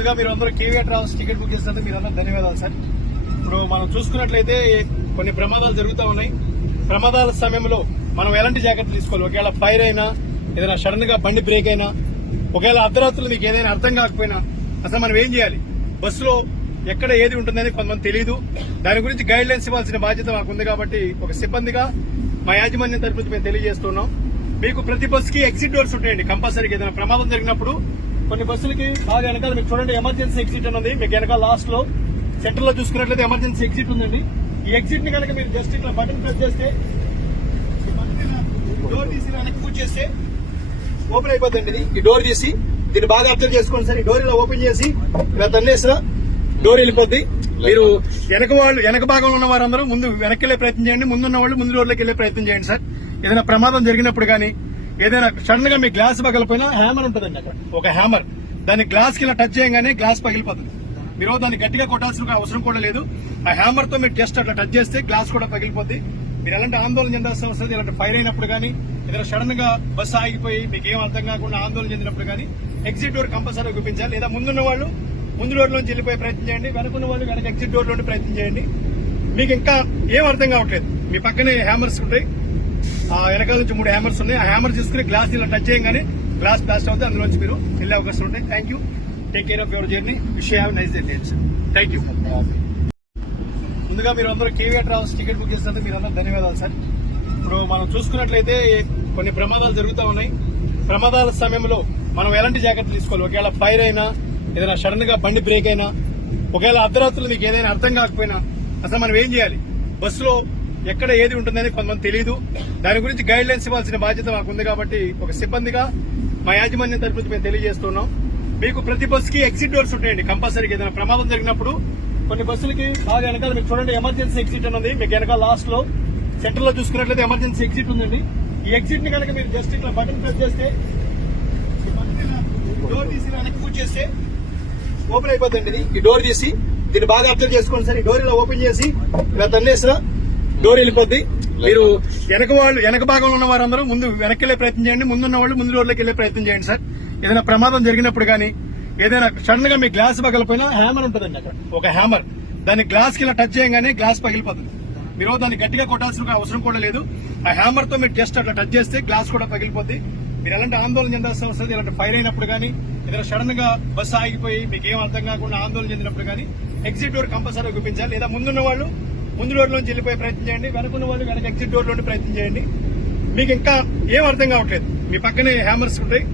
ముందుగా మీరు అందరూ కేవీఆర్ ట్రావెల్స్ టికెట్ బుక్ చేసినందుకు మీరు అందరూ ధన్యవాదాలు సార్. ఇప్పుడు మనం చూసుకున్నట్లయితే కొన్ని ప్రమాదాలు జరుగుతూ ఉన్నాయి. ప్రమాదాల సమయంలో మనం ఎలాంటి జాగ్రత్తలు తీసుకోవాలి? ఒకవేళ ఫైర్ అయినా ఏదైనా సడన్గా బండి బ్రేక్ అయినా ఒకవేళ అర్ధరాత్రులు మీకు ఏదైనా అర్థం కాకపోయినా అసలు మనం ఏం చేయాలి? బస్సులో ఎక్కడ ఏది ఉంటుందని కొంతమంది తెలియదు దాని గురించి గైడ్ లైన్స్ ఇవ్వాల్సిన బాధ్యత మాకు ఉంది కాబట్టి ఒక సిబ్బందిగా మా యాజమాన్యం తరపు నుంచి మేము తెలియజేస్తున్నాం. మీకు ప్రతి బస్సుకి ఎగ్జిట్ డోర్స్ ఉంటాయండి. కంపల్సరీగా ఏదైనా ప్రమాదం జరిగినప్పుడు కొన్ని బస్సులకి బాగా వెనకాల మీకు చూడండి ఎమర్జెన్సీ ఎగ్జిట్ ఉన్నది మీకు వెనకాల లాస్ట్లో సెంటర్లో చూసుకున్నట్లయితే ఎమర్జెన్సీ ఎగ్జిట్ ఉందండి. ఈ ఎగ్జిట్ని కనుక మీరు జస్ట్ ఇట్లా బటన్ ప్రెస్ చేస్తే డోర్ తీసి వెనక్కి పూజ చేస్తే ఓపెన్ అయిపోతుంది ఇది. ఈ డోర్ తీసి దీన్ని బాగా అర్థం చేసుకోండి సార్. ఈ డోర్ ఇలా ఓపెన్ చేసి ఇలా తన్నేసిన డోర్ వెళ్ళిపోద్ది. మీరు వెనక వాళ్ళు వెనక భాగంలో ఉన్న వారందరూ ముందు వెనక్కి వెళ్ళే ప్రయత్నం చేయండి. ముందున్న వాళ్ళు ముందు డోర్లోకి వెళ్ళే ప్రయత్నం చేయండి సార్. ఏదైనా ప్రమాదం జరిగినప్పుడు కానీ ఏదైనా సడన్గా మీ గ్లాస్ పగిలిపోయినా హ్యామర్ ఉంటుందండి అక్కడ. ఒక హ్యామర్. దాన్ని గ్లాస్కి ఇలా టచ్ చేయగానే గ్లాస్ పగిలిపోతుంది. మీరు దాన్ని గట్టిగా కొట్టాల్సిన అవసరం కూడా లేదు. ఆ హ్యామర్తో మీరు జస్ట్ అట్లా టచ్ చేస్తే గ్లాస్ కూడా పగిలిపోద్ది. మీరు ఎలాంటి ఆందోళన చెందాల్సిన అవసరం ఇలాంటి ఫైర్ అయినప్పుడు కానీ ఏదైనా సడన్గా బస్సు ఆగిపోయి మీకు ఏం అర్థం కాకుండా ఆందోళన చెందినప్పుడు కానీ ఎగ్జిట్ డోర్ కంపల్సరీ చూపించాలి. లేదా ముందున్న వాళ్ళు ముందు డోర్ నుంచి వెళ్ళిపోయే ప్రయత్నం చేయండి. వెనుకున్న వాళ్ళు వెనక ఎగ్జిట్ డోర్లోని ప్రయత్నం చేయండి. మీకు ఇంకా ఏం అర్థం కావట్లేదు. మీ పక్కనే హ్యామర్స్ ఉంటాయి. వెనకాల నుంచి మూడు హ్యామర్స్ ఉన్నాయి. ఆ హ్యామర్ తీసుకుని గ్లాస్ ఇలా టచ్ చేయగానే గ్లాస్ ప్లాస్ట్ అవుతుంది అందులోంచి మీరు వెళ్ళే అవకాశం ఉంటాయి thank you take care of your journey wish have nice day thank you ముందుగా మీరు అందరూ కేవీఆర్ ట్రావెల్స్ టికెట్ బుక్ చేసినందుకు మీరు అందరూ ధన్యవాదాలు సార్ ఇప్పుడు మనం చూసుకున్నట్లయితే కొన్ని ప్రమాదాలు జరుగుతూ ఉన్నాయి. ప్రమాదాల సమయంలో మనం ఎలాంటి జాగ్రత్తలు తీసుకోవాలి? ఒకవేళ ఫైర్ అయినా ఏదైనా సడన్గా బండి బ్రేక్ అయినా ఒకవేళ అర్ధరాత్రులు మీకు ఏదైనా అర్థం కాకపోయినా అసలు మనం ఏం చేయాలి? బస్సులో ఎక్కడ ఏది ఉంటుందని కొంతమంది తెలియదు దాని గురించి గైడ్ లైన్స్ ఇవ్వాల్సిన బాధ్యత మాకు ఉంది కాబట్టి ఒక సిబ్బందిగా మా యాజమాన్యం తరపు మేము తెలియజేస్తున్నాం. మీకు ప్రతి బస్సుకి ఎగ్జిట్ డోర్స్ ఉంటాయండి. కంపల్సరీగా ఏదైనా ప్రమాదం జరిగినప్పుడు కొన్ని బస్సులకి బాగా వెనకాల మీకు చూడండి ఎమర్జెన్సీ ఎగ్జిట్ ఉన్నది మీకు వెనకాల లాస్ట్లో సెంటర్లో చూసుకున్నట్లయితే ఎమర్జెన్సీ ఎగ్జిట్ ఉందండి ఈ ఎగ్జిట్ని కనుక మీరు జస్ట్ ఇట్లా బటన్ ప్రెస్ చేస్తే డోర్ తీసి వెనక్కి పూజ చేస్తే ఓపెన్ అయిపోతుంది ఈ డోర్ తీసి దీన్ని బాగా అర్థం చేసుకోండి సార్. ఈ డోర్ ఇలా ఓపెన్ చేసి ఇలా తన్నేసిన డోర్ వెళ్ళిపోద్ది. మీరు వెనక వాళ్ళు వెనక భాగంలో ఉన్న వారందరూ ముందు వెనక్కి వెళ్ళే ప్రయత్నం చేయండి. ముందున్న వాళ్ళు ముందు రోడ్లోకి వెళ్ళే ప్రయత్నం చేయండి సార్. ఏదైనా ప్రమాదం జరిగినప్పుడు కానీ ఏదైనా సడన్గా మీ గ్లాస్ పగలిపోయినా హ్యామర్ ఉంటుందండి అక్కడ. ఒక హ్యామర్ దాన్ని గ్లాస్కి ఇలా టచ్ చేయగానే గ్లాస్ పగిలిపోతుంది. మీరు దాన్ని గట్టిగా కొట్టాల్సిన అవసరం కూడా లేదు. ఆ హ్యామర్తో మీరు జస్ట్ అట్లా టచ్ చేస్తే గ్లాస్ కూడా పగిలిపోద్ది. మీరు ఎలాంటి ఆందోళన చెందాల్సిన అవసరం లేదు. ఇలాంటి ఫైర్ అయినప్పుడు కానీ ఏదైనా సడన్గా బస్సు ఆగిపోయి మీకు ఏం అర్థం కాకుండా ఆందోళన చెందినప్పుడు కానీ ఎగ్జిట్ డోర్ కంపల్సరీ చూపించాలి లేదా ముందున్న వాళ్ళు ముందు డోర్ నుంచి వెళ్ళిపోయే ప్రయత్నం చేయండి. వెనకున్న వాళ్ళు వెనక ఎగ్జిట్ డోర్ నుండి ప్రయత్నం చేయండి. మీకు ఇంకా ఏం అర్థం కావట్లేదు. మీ పక్కనే హ్యామర్స్ ఉంటాయి.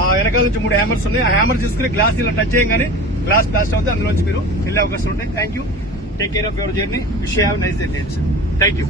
ఆ వెనకాల నుంచి మూడు హ్యామర్స్ ఉన్నాయి. ఆ హ్యామర్ తీసుకుని గ్లాస్ ఇలా టచ్ చేయగానే గ్లాస్ బ్లాస్ట్ అవుతుంది. అందులోంచి మీరు వెళ్ళే అవకాశం ఉంటాయి. Thank you take care of your journey wish have nice day thank you